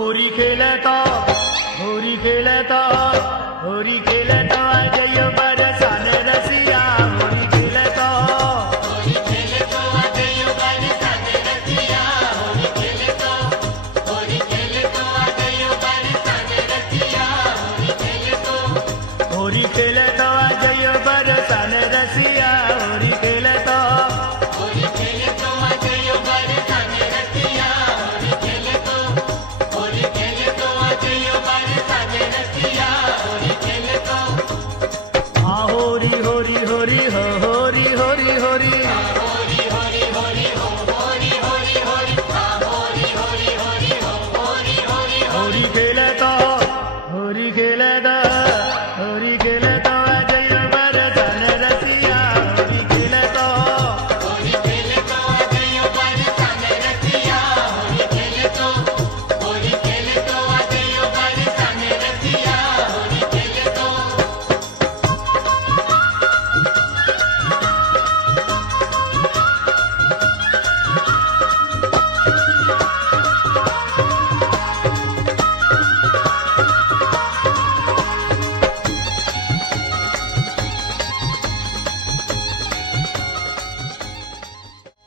होरी खेले तो होरी खेले तो होरी खेले तो अजय बरसाने रसिया होरी खेले तो अजय बरसाने रसिया होरी खेले तो अजय बरसाने रसिया होरी खेले तो अजय बरसाने रसिया होरी खेले तो अजय बरसाने रसिया होरी खेले तो अजय बरसाने रसिया होरी खेले तो हाँ होरी होरी होरी हो होरी होरी होरी होरी होरी होरी हो होरी होरी होरी होरी होरी होरी हो होरी होरी होरी खेले तो होरी खेले